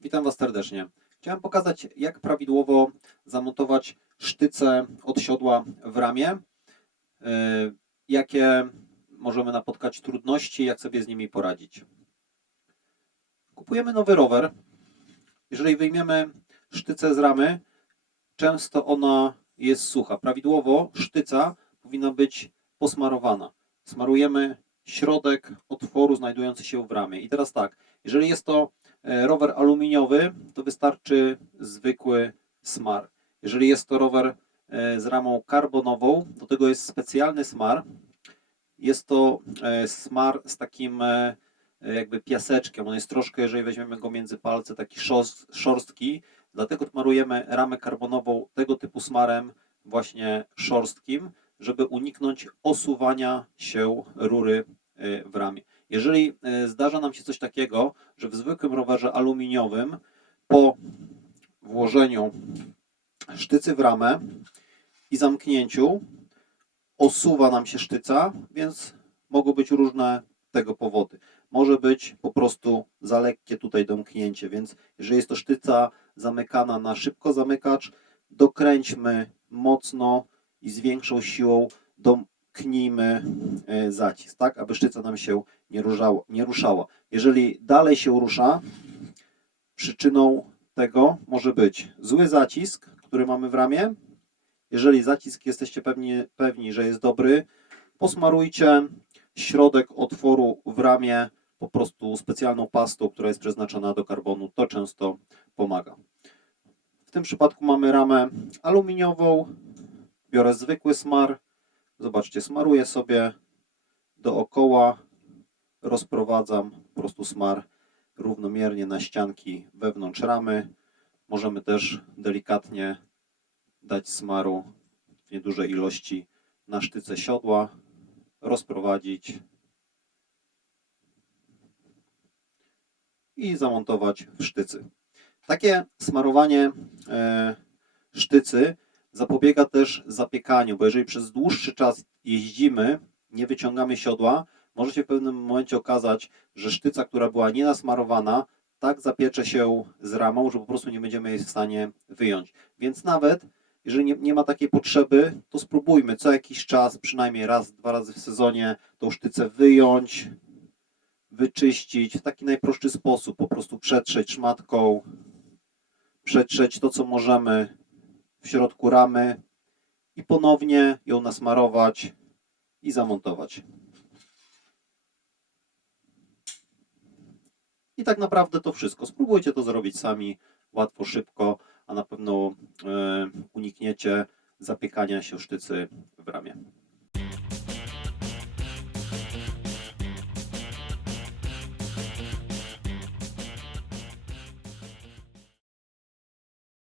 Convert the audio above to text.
Witam Was serdecznie. Chciałem pokazać, jak prawidłowo zamontować sztyce od siodła w ramie, yy, jakie możemy napotkać trudności, jak sobie z nimi poradzić. Kupujemy nowy rower. Jeżeli wyjmiemy sztycę z ramy, często ona jest sucha. Prawidłowo sztyca powinna być posmarowana. Smarujemy środek otworu znajdujący się w ramie. I teraz tak, jeżeli jest to rower aluminiowy, to wystarczy zwykły smar. Jeżeli jest to rower e, z ramą karbonową, do tego jest specjalny smar. Jest to e, smar z takim e, jakby piaseczkiem. On jest troszkę, jeżeli weźmiemy go między palce, taki szorstki. Dlatego smarujemy ramę karbonową tego typu smarem właśnie szorstkim, żeby uniknąć osuwania się rury e, w ramie. Jeżeli e, zdarza nam się coś takiego, że w zwykłym rowerze aluminiowym po włożeniu sztycy w ramę i zamknięciu osuwa nam się sztyca, więc mogą być różne tego powody. Może być po prostu za lekkie tutaj domknięcie, więc jeżeli jest to sztyca zamykana na szybko zamykacz, dokręćmy mocno i z większą siłą domknijmy e, zacisk, tak, aby sztyca nam się nie, ruszało, nie ruszała. Jeżeli dalej się rusza, przyczyną tego może być zły zacisk, który mamy w ramie. Jeżeli zacisk jesteście pewni, pewni że jest dobry, posmarujcie środek otworu w ramię po prostu specjalną pastą, która jest przeznaczona do karbonu. To często pomaga. W tym przypadku mamy ramę aluminiową. Biorę zwykły smar. Zobaczcie, smaruję sobie dookoła, rozprowadzam po prostu smar równomiernie na ścianki wewnątrz ramy. Możemy też delikatnie dać smaru w niedużej ilości na sztyce siodła, rozprowadzić i zamontować w sztycy. Takie smarowanie e, sztycy zapobiega też zapiekaniu, bo jeżeli przez dłuższy czas jeździmy, nie wyciągamy siodła, może się w pewnym momencie okazać, że sztyca, która była nienasmarowana, tak zapiecze się z ramą, że po prostu nie będziemy jej w stanie wyjąć. Więc nawet jeżeli nie, nie ma takiej potrzeby, to spróbujmy co jakiś czas, przynajmniej raz, dwa razy w sezonie, tą sztycę wyjąć, wyczyścić w taki najprostszy sposób, po prostu przetrzeć szmatką, przetrzeć to, co możemy w środku ramy i ponownie ją nasmarować i zamontować. I tak naprawdę to wszystko. Spróbujcie to zrobić sami, łatwo, szybko, a na pewno e, unikniecie zapiekania się sztycy w ramie.